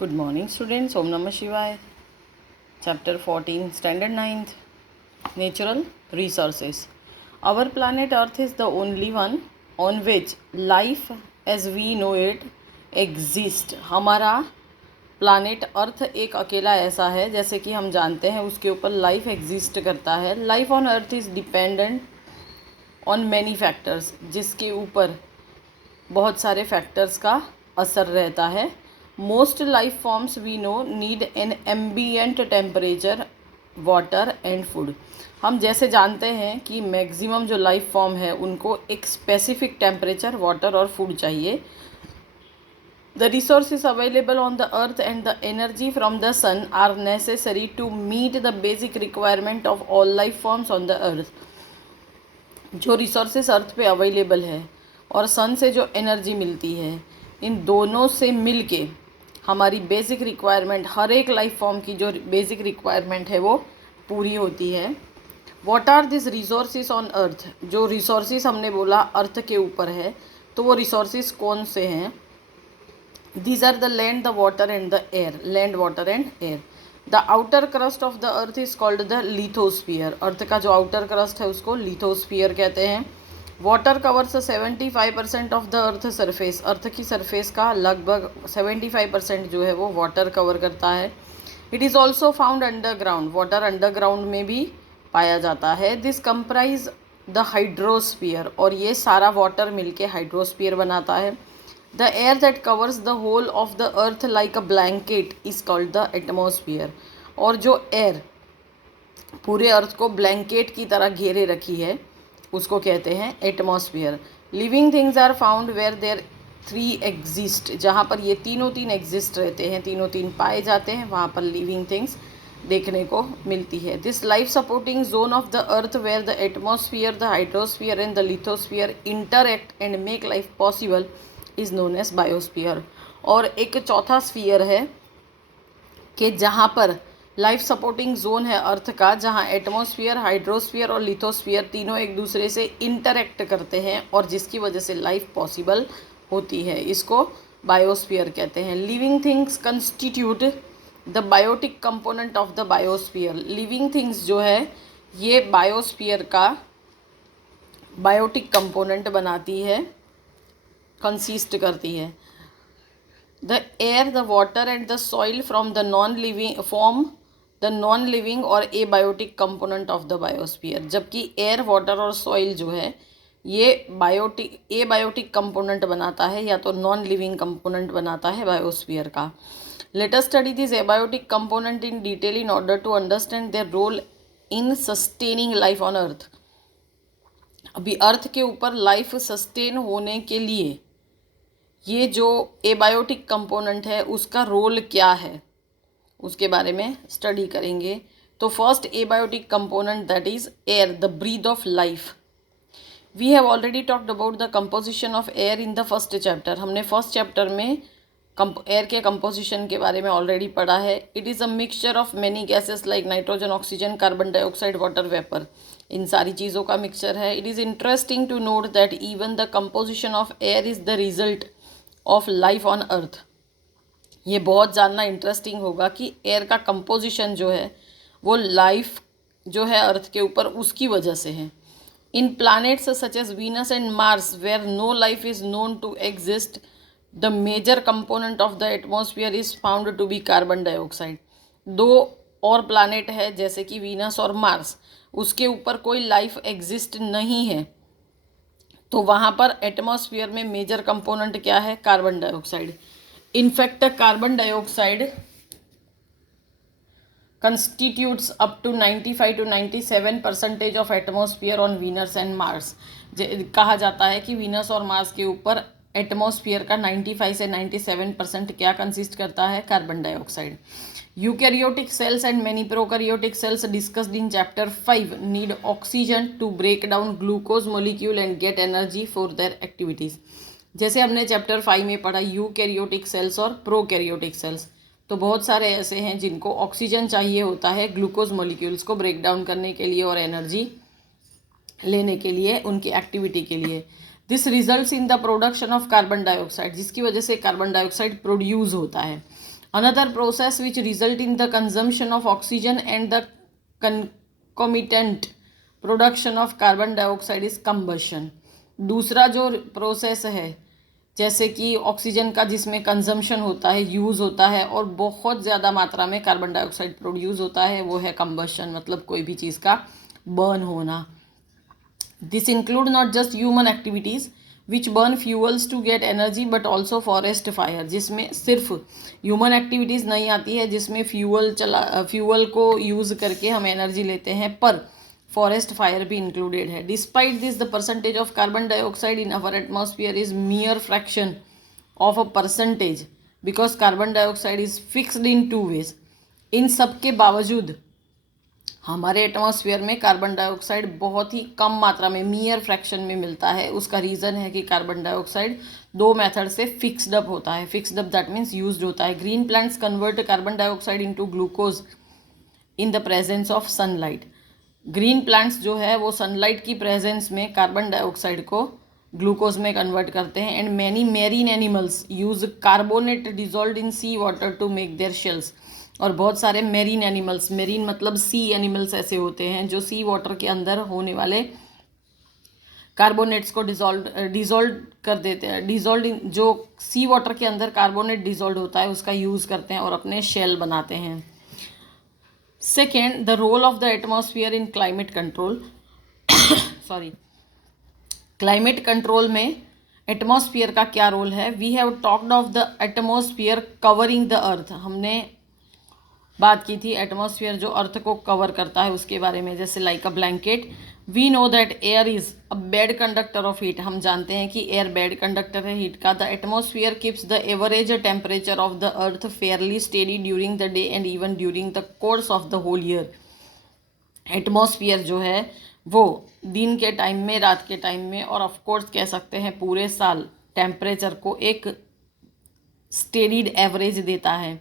Good morning, students. Om Namah Shivaya. Chapter 14, Standard 9th, Natural Resources. Our planet Earth is the only one on which life as we know it exists. हमारा planet अर्थ एक अकेला ऐसा है जैसे कि हम जानते हैं उसके ऊपर लाइफ एग्जिस्ट करता है. Life on earth is dependent on many factors, जिसके ऊपर बहुत सारे फैक्टर्स का असर रहता है. Most life forms we know need an ambient temperature, water and food. हम जैसे जानते हैं कि मैक्सिमम जो लाइफ फॉर्म है उनको एक स्पेसिफिक टेम्परेचर, वाटर और फूड चाहिए. The resources available on the earth and the energy from the sun are necessary to meet the basic requirement of all life forms on the earth. जो resources अर्थ पे available है और सन से जो energy मिलती है, इन दोनों से मिल के हमारी बेसिक रिक्वायरमेंट, हर एक लाइफ फॉर्म की जो बेसिक रिक्वायरमेंट है वो पूरी होती है. What are this resources on earth? जो रिसोर्सेज हमने बोला अर्थ के ऊपर है, तो वो रिसोर्सेज कौन से हैं? These are the land, the water and the air. Land, water and air. The outer crust of the earth is called the lithosphere. अर्थ का जो outer crust है उसको lithosphere कहते हैं. Water covers 75% of the earth surface. Earth की surface का लगभग 75% जो है वो वाटर कवर करता है. It is also found underground. Water underground में भी पाया जाता है. This comprise the hydrosphere. और ये सारा वाटर मिलके हाइड्रोस्फीयर बनाता है. The air that covers the whole of the earth like a blanket is called the atmosphere. और जो एयर पूरे अर्थ को ब्लैंकेट की तरह घेरे रखी है उसको कहते हैं atmosphere. Living things are found where there three exist. जहाँ पर ये तीनों तीन एग्जिस्ट रहते हैं, तीनों तीन पाए जाते हैं, वहाँ पर लिविंग थिंग्स देखने को मिलती है. This life supporting zone of the earth where the atmosphere, the hydrosphere and the lithosphere interact and make life possible is known as biosphere. और एक चौथा स्फीयर है कि जहाँ पर लाइफ सपोर्टिंग जोन है अर्थ का, जहाँ एटमॉस्फेयर, हाइड्रोस्फीयर और लिथोस्फीयर तीनों एक दूसरे से इंटरेक्ट करते हैं और जिसकी वजह से लाइफ पॉसिबल होती है, इसको बायोस्फीयर कहते हैं. Living things constitute the biotic component of the biosphere. Living things जो है ये बायोस्फीयर का बायोटिक कंपोनेंट बनाती है, कंसिस्ट करती है. The air, the water and the soil from the non living और abiotic component of the biosphere. जबकि एयर, वाटर और सॉइल जो है ये एबायोटिक कंपोनेंट बनाता है या तो नॉन लिविंग कंपोनेंट बनाता है बायोस्फीयर का. Let us study this abiotic component in detail in order to understand their role in sustaining life on earth. अभी अर्थ के ऊपर लाइफ सस्टेन होने के लिए ये जो एबायोटिक कंपोनेंट है उसका रोल क्या है उसके बारे में स्टडी करेंगे. तो first abiotic component that is air, the breath of life. We have already talked about the composition of air in the first chapter. हमने फर्स्ट चैप्टर में एयर के कंपोजिशन के बारे में ऑलरेडी पढ़ा है. It is a mixture of many gases like nitrogen, oxygen, carbon dioxide, water vapour. इन सारी चीज़ों का मिक्सचर है. It is interesting to note that even the composition of air is the result of life on अर्थ. ये बहुत जानना interesting होगा कि एयर का कंपोजिशन जो है वो लाइफ जो है अर्थ के ऊपर उसकी वजह से है. In planets such as Venus and Mars where no life is known to exist, the major component of the atmosphere is found to be carbon dioxide. दो और प्लैनेट है जैसे कि वीनस और मार्स, उसके ऊपर कोई लाइफ एग्जिस्ट नहीं है, तो वहाँ पर एटमॉस्फेयर में मेजर कंपोनेंट क्या है? Carbon dioxide. In fact carbon dioxide constitutes up to 95 to 97% of atmosphere on Venus and Mars. कहा जाता है कि वीनस और मार्स के ऊपर एटमॉस्फेयर का 95 से 97% क्या कंसिस्ट करता है? Carbon dioxide. Eukaryotic cells and many prokaryotic cells discussed in chapter 5 need oxygen to break down glucose molecule and get energy for their activities. जैसे हमने चैप्टर 5 में पढ़ा यूकैरियोटिक सेल्स और प्रोकैरियोटिक सेल्स, तो बहुत सारे ऐसे हैं जिनको ऑक्सीजन चाहिए होता है ग्लूकोज मोलिक्यूल्स को ब्रेक डाउन करने के लिए और एनर्जी लेने के लिए, उनकी एक्टिविटी के लिए. This results in the production of carbon dioxide, जिसकी वजह से कार्बन डाइऑक्साइड प्रोड्यूस होता है. Another process which result in the consumption of oxygen and the concomitant production of carbon dioxide is combustion. दूसरा जो प्रोसेस है जैसे कि ऑक्सीजन का जिसमें कंजम्पशन होता है, यूज़ होता है और बहुत ज़्यादा मात्रा में कार्बन डाइऑक्साइड प्रोड्यूस होता है, वो है कंबशन, मतलब कोई भी चीज़ का बर्न होना। This include not just human activities which burn fuels to get energy but also forest fire, जिसमें सिर्फ ह्यूमन एक्टिविटीज़ नहीं आती है जिसमें फ्यूअल को यूज़ करके हम एनर्जी लेते हैं, पर फॉरेस्ट फायर भी इंक्लूडेड है। Despite this the percentage of carbon dioxide in our atmosphere is मियर fraction of a percentage because carbon dioxide is fixed in 2 ways। इन सब के बावजूद हमारे एटमॉस्फेयर में कार्बन डाइऑक्साइड बहुत ही कम मात्रा में, मियर फ्रैक्शन में मिलता है। उसका रीज़न है कि कार्बन डाइऑक्साइड 2 मेथड से फिक्स्ड अप होता है। Fixed up that means used होता है। Green plants convert carbon dioxide into glucose in the presence of sunlight. Green plants जो है वो सनलाइट की प्रेजेंस में कार्बन डाइऑक्साइड को ग्लूकोज में कन्वर्ट करते हैं। And many marine animals use carbonate dissolve in sea water to make their shells. और बहुत सारे मेरीन एनिमल्स, मेरीन मतलब सी एनिमल्स ऐसे होते हैं जो सी वाटर के अंदर होने वाले कार्बोनेट्स को डिजॉल्व कर देते हैं। जो सी वाटर के अंदर कार्बोनेट डिजॉल्व होता है उसका यूज़ करते हैं और अपने शेल बनाते हैं। Second, the role of the atmosphere in climate control. Sorry, climate control में एटमॉस्फेयर का क्या रोल है? We have talked of the atmosphere covering the earth. हमने बात की थी एटमॉस्फेयर जो अर्थ को कवर करता है उसके बारे में, जैसे like a blanket. We know that air is a bad conductor of heat. हम जानते हैं कि एयर बैड कंडक्टर है हीट का। The atmosphere keeps the average temperature of the earth fairly steady during the day and even during the course of the whole year. Atmosphere जो है वो दिन के टाइम में, रात के टाइम में और ऑफकोर्स कह सकते हैं पूरे साल टेम्परेचर को एक स्टेडीड एवरेज देता है।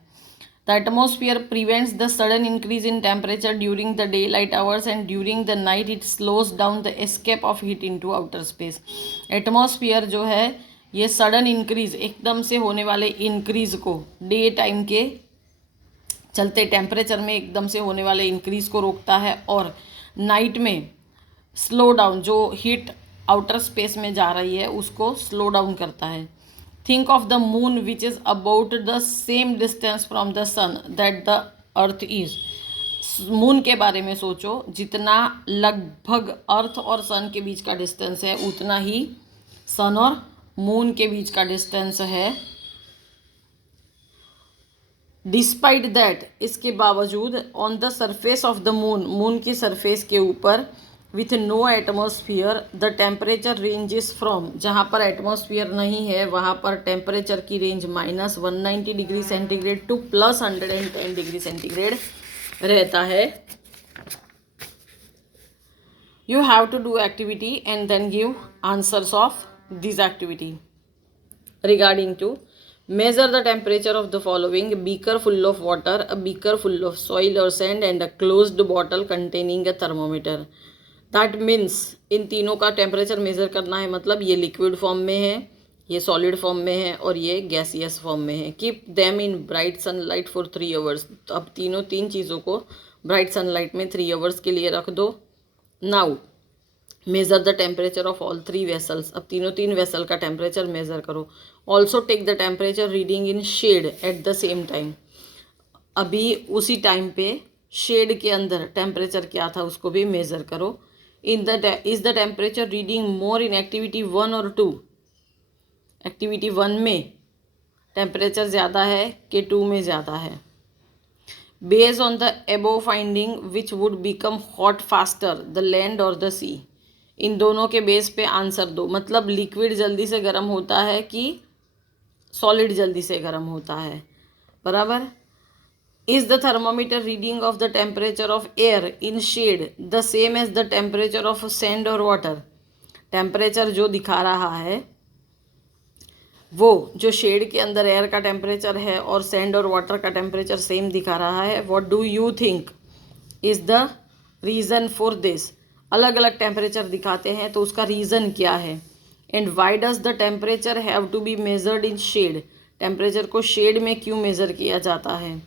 The atmosphere prevents the sudden increase in temperature during the daylight hours and during the night it slows down the escape of heat into outer space। Atmosphere जो है ये सडन इंक्रीज, एकदम से होने वाले इंक्रीज को, डे टाइम के चलते टेम्परेचर में एकदम से होने वाले इंक्रीज को रोकता है और नाइट में स्लो डाउन, जो हीट आउटर स्पेस में जा रही है उसको स्लो डाउन करता है। Think of the moon which is about the same distance from the sun that the earth is। Moon के बारे में सोचो, जितना लगभग अर्थ और सन के बीच का डिस्टेंस है उतना ही सन और मून के बीच का डिस्टेंस है। डिस्पाइट दैट, इसके बावजूद, on the surface of the moon, moon की सरफेस के ऊपर, with no atmosphere the temperature range is from, जहाँ पर एटमॉस्फियर नहीं है वहाँ पर टेम्परेचर की range -190 degree centigrade to +110 degree centigrade रहता है। You have to do activity and then give answers of this activity regarding to measure the temperature of the following: beaker full of water, a beaker full of soil or sand and a closed bottle containing a thermometer। That means in तीनों का temperature measure करना है, मतलब ये liquid form में है, ये solid form में है और ये गैसियस फॉर्म में है। Keep them in bright sunlight for 3 hours। तो अब तीन चीज़ों को ब्राइट सनलाइट में 3 hours के लिए रख दो। Now measure the temperature of all 3 vessels. अब तीन वेसल का टेम्परेचर मेज़र करो। Also take the temperature reading in shade at the same time. अभी उसी टाइम पे शेड के अंदर टेम्परेचर क्या था उसको भी मेज़र करो। is the temperature reading more in activity 1 or 2? Activity 1 में टेम्परेचर ज़्यादा है कि 2 में ज़्यादा है? Based on the above finding which would become hot faster, the land और द सी। इन दोनों के बेस पे आंसर दो, मतलब लिक्विड जल्दी से गर्म होता है कि सॉलिड जल्दी से गर्म होता है, बराबर। Is the thermometer reading of the temperature of air in shade the same as the temperature of sand or water? Temperature जो दिखा रहा है वो जो शेड के अंदर एयर का टेम्परेचर है और सैंड और वाटर का टेम्परेचर सेम दिखा रहा है। What do you think is the reason for this? अलग अलग टेम्परेचर दिखाते हैं तो उसका रीज़न क्या है? And why does the temperature have to be measured in shade? Temperature को शेड में क्यों मेज़र किया जाता है?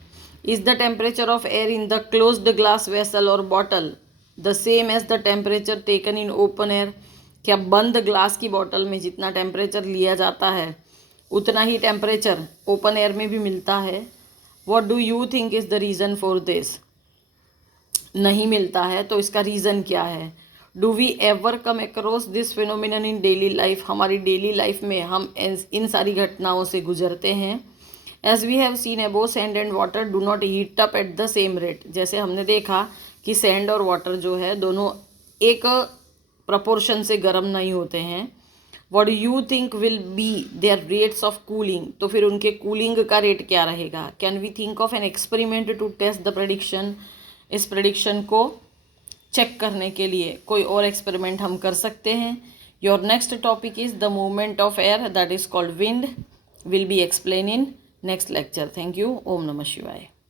Is the temperature of air in the closed glass vessel or bottle the same as the temperature taken in open air? क्या बंद glass की bottle में जितना टेम्परेचर लिया जाता है उतना ही टेम्परेचर ओपन एयर में भी मिलता है? What do you think is the reason for this? नहीं मिलता है, तो इसका रीज़न क्या है? Do we ever come across this phenomenon in daily life? हमारी डेली लाइफ में हम इन सारी घटनाओं से गुजरते हैं। As we have seen above, sand and water do not heat up at the same rate. जैसे हमने देखा कि सैंड और वाटर जो है दोनों एक प्रपोर्शन से गर्म नहीं होते हैं। What do you think will be their rates of cooling? तो फिर उनके कूलिंग का रेट क्या रहेगा? Can we think of an experiment to test the prediction? इस प्रेडिक्शन को चेक करने के लिए कोई और एक्सपेरिमेंट हम कर सकते हैं। Your next topic is the movement of air that is called wind, will be explain in next lecture. Thank you. ओम नमः शिवाय।